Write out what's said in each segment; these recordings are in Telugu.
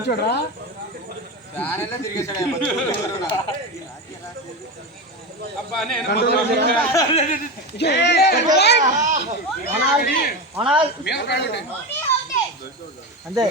చూడరా అంతే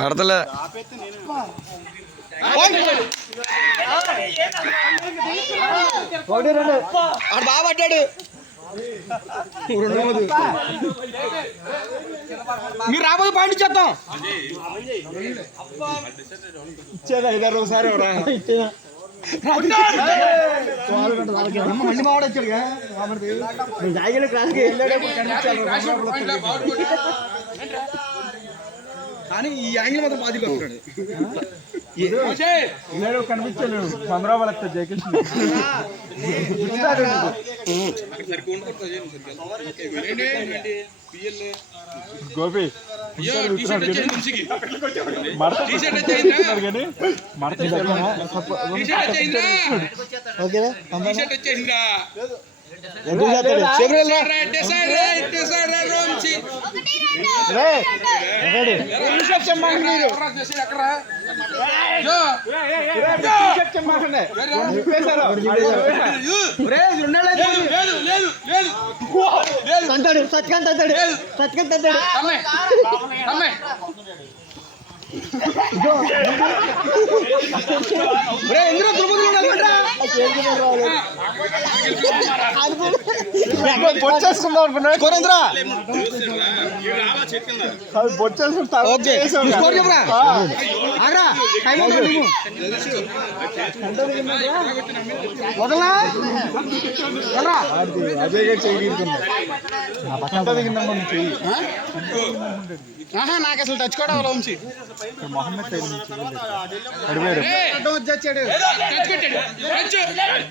అడతలే బాగా పడ్డాడు మీరు రాబోదు పాయింట్ ఇచ్చేద్దాం ఇచ్చేదా ఇద్దరు ఒకసారి మళ్ళీ మావాడు వచ్చాడు కానీ ఈ యాంగిల్ మాత్రం బాధ కనిపించాడు చంద్రబాబు వస్తే జయకృష్ణ గోపి అంటాడు సత్యకాంత్ అంటాడు సత్యకాంత్ అంటాడు పొచ్చేసుకుందాం అనుకున్నాడు కోరేంద్ర అజయ్ గారు చెయ్యి నాకు అసలు టచ్ కూడా Vamshi Mohammed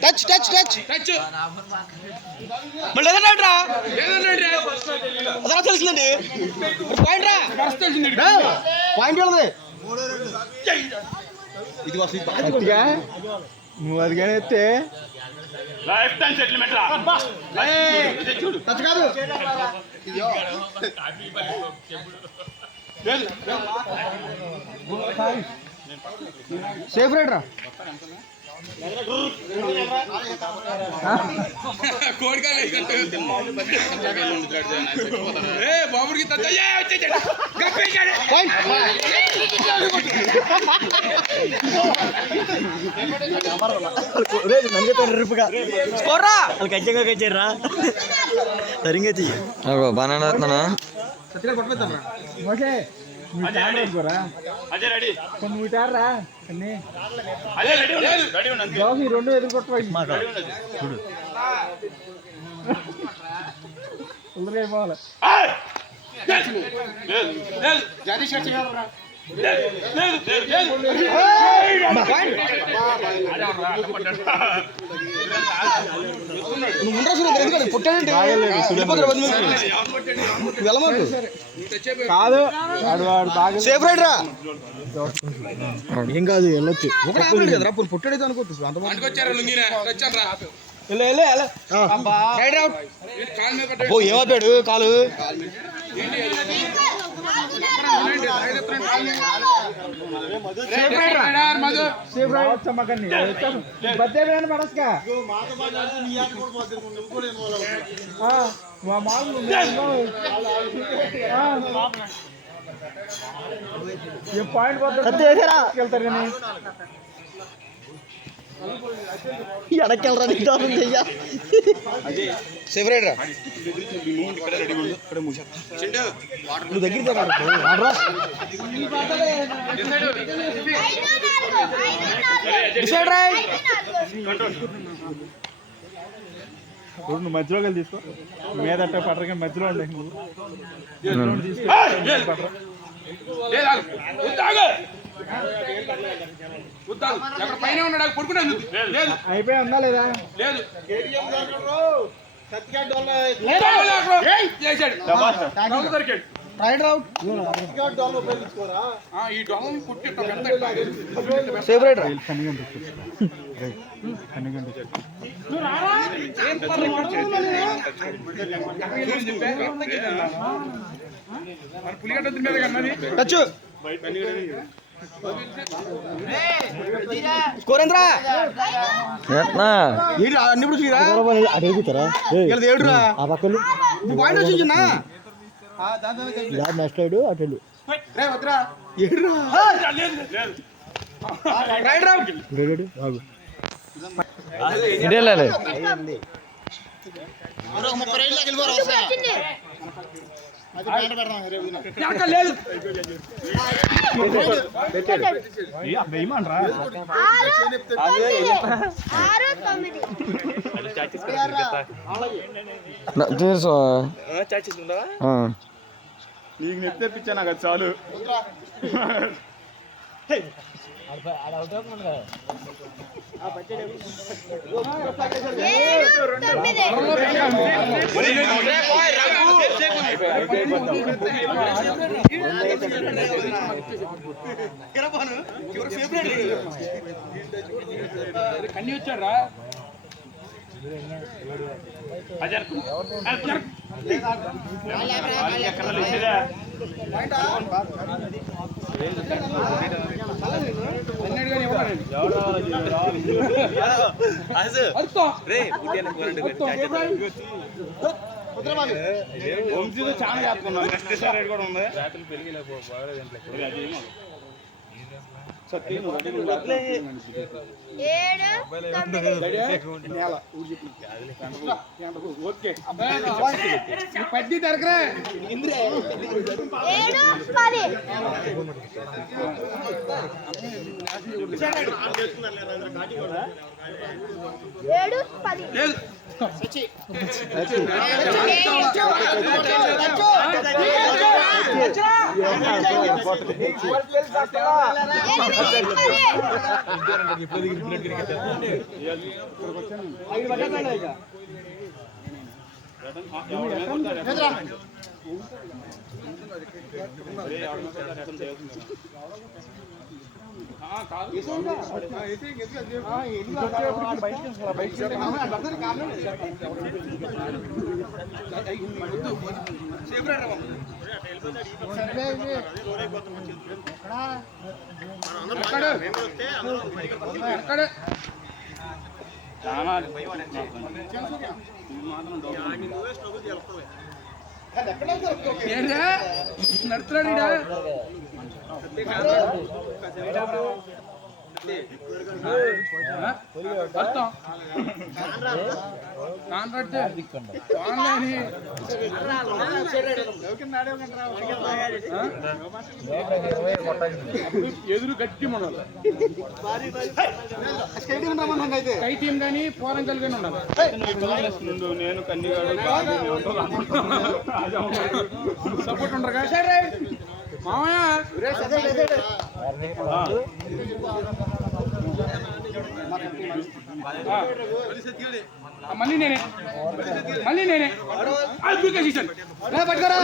touch touch touch మళ్ళీ అదరా తెలిసిందండి పాయింట్ రా పాయింట్ ఇది వస్తుంది నువ్వు అది కానీ ఎత్తే టచ్ కాదు సేఫ్ రైడ్ రా బాబుకి కచ్చారా సరిగ్గా బాగా రెండు ఎదుర్కొట్టరా పోవాలి కాదు సేఫ్ రైడ్ రా ఏం కాదు వెళ్ళొచ్చు కదరా పుట్టాడు అనుకోవచ్చు ఏమవుతాడు కాలు పడస్కా పాయింట్ వెళ్తారు కానీ ఎడకెళ్ళరా చెయ్యా సేఫ్ రైడ్ రా నువ్వు దగ్గరికి నువ్వు మధ్యలోకి వెళ్ళి తీసుకో మీద అట్ట పట్టరు కానీ మధ్యలో ఉండే పైన ఉన్నాడు కొడుకునే లేదు అయిపోయి ఉందా లేదా లేదు రైడ్ రౌట్ ఈ డొల్లని కుట్టి సేఫ్ రైడ్ రా పులిగడ్డ మీద కన్నది టచ్ స్కోర్ ఎంతరా ఎట్నా ఏంటి అన్ని ఇప్పుడు చూరా అడుగుతారా ఇలా ఏడురా ఆ పక్కలు పాయింట్ వచ్చిందా ఇలా నెక్స్ట్ సైడ్ అటు రే వద్దురా ఏడురా రైడ్ రౌట్ రెడీ బాగు ఇటు వెళ్ళాలి లేదు తీసు నీకు నెత్తి తెప్పించా నాకు అది చాలు కన్నీ వచ్చాడు రా చాలా చేస్తున్నాను రేట్ కూడా ఉంది ఓకే పట్టి తరకరా లేదు నడుతున్నాడు ఎదురు గట్టి ఉండాలి కై టీం కానీ పోరంకల్ కానీ ఉండాలి నేను కన్నిగాడు సపోర్ట్ ఉండరు కదా మామయ్య మళ్ళీ నేనే అప్లికేషన్ పట్టుకోరా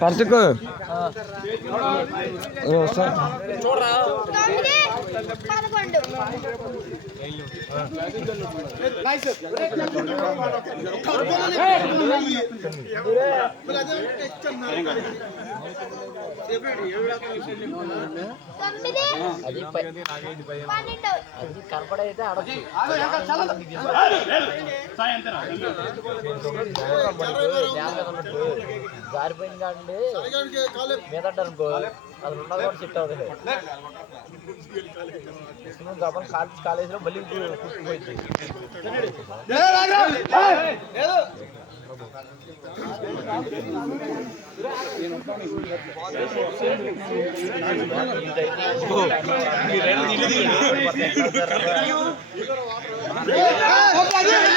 కార్తిక్ కనపడైతే అడగదు జారిపోయింది కాండి మీదంటారు అనుకో అది ఉన్నది కూడా సెట్ అవుతుంది కాలేజీలో మళ్ళీ పుట్టిపోయింది చేయకుందా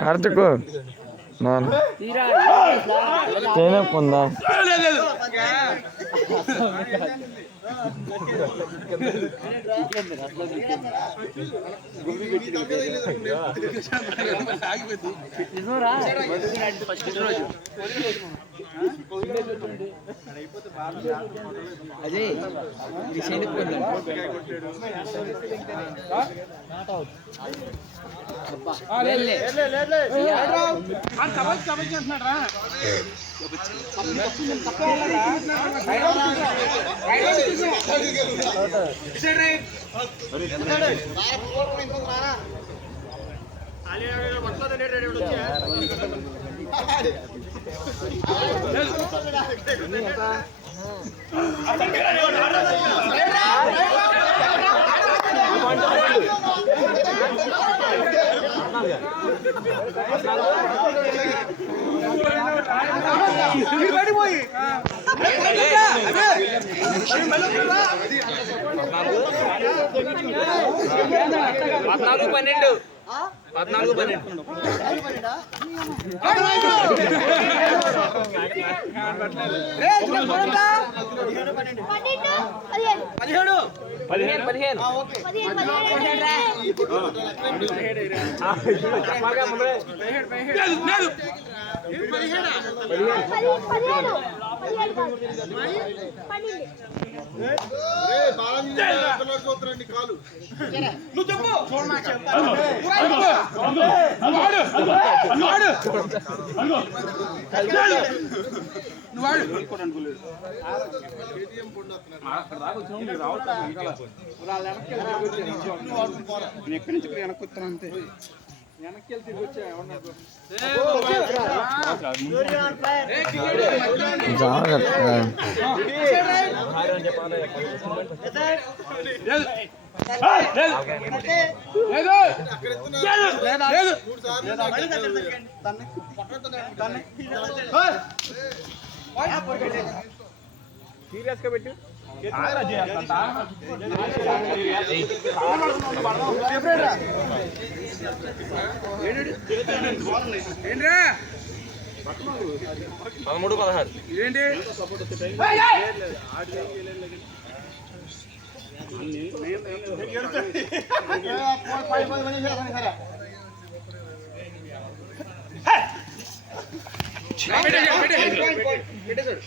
కార్తిక్ కార్తిక్ చేయకుందా అదే ఎక్కడి నుంచి వెనక్కి వస్తాను అంతే వెనక్కి వెళ్తే తిరిగి వచ్చా సీరియస్ గా పెట్టు ఏంట్రా 13-16 ఏంటి పెట్టేసాడు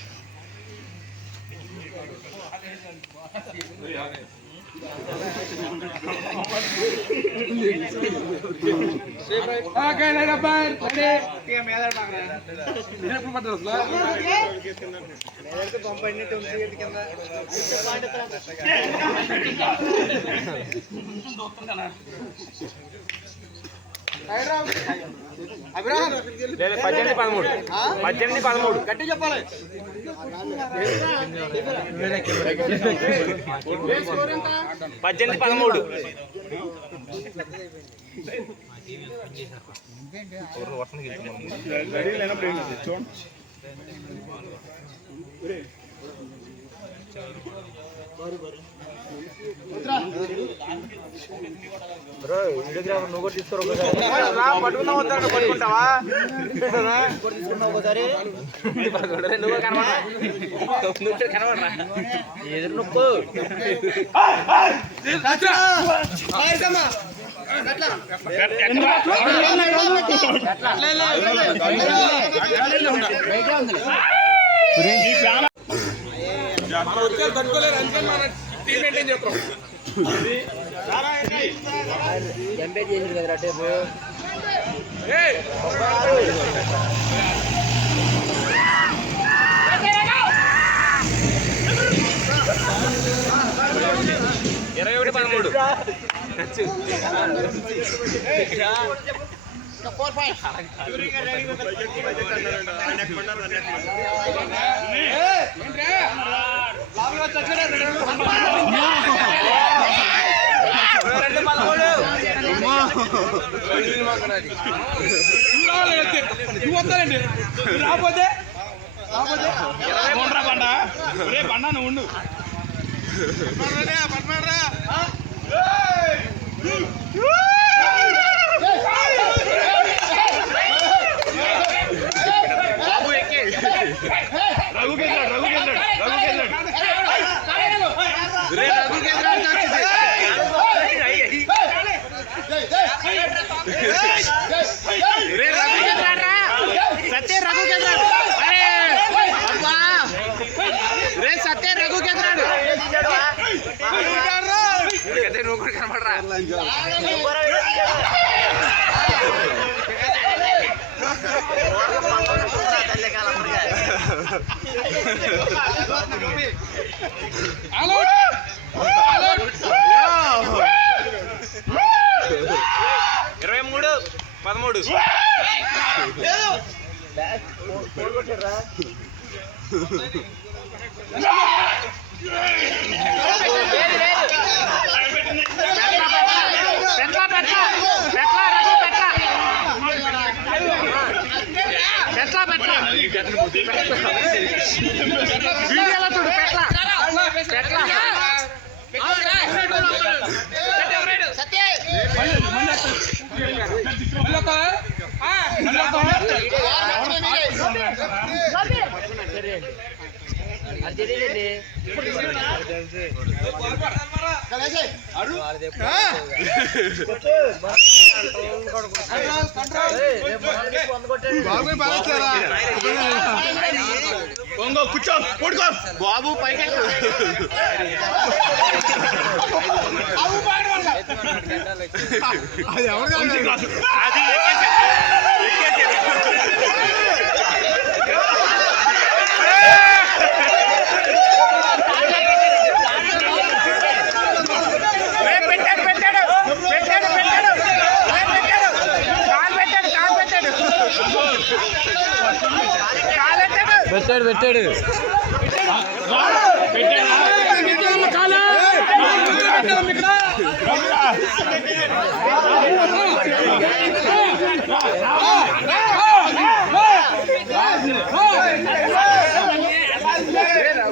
అభిరామ్ 18-13 గట్టి చెప్పాలి 18-13 వీడియోగ్రాఫర్ నువ్వు తీసుకోరా పట్టుకున్నావు పట్టుకుంటావా తీసుకున్నావు ఒకసారి నువ్వు కనబడరా ఎదురు నొక్కు ఎంపేర్ చేసిండు కదరా టేపు రాకపోతే పండా నువ్వు ఉండు కూర్చో పడుకో బాబు పైకి అది ఎవరు పెట్టాడు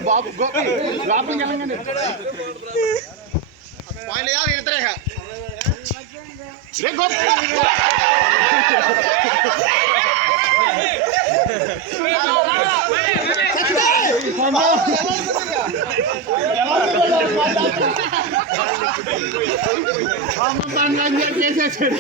బాబు లోపలికి వెళ్ళండి చేసేసాడు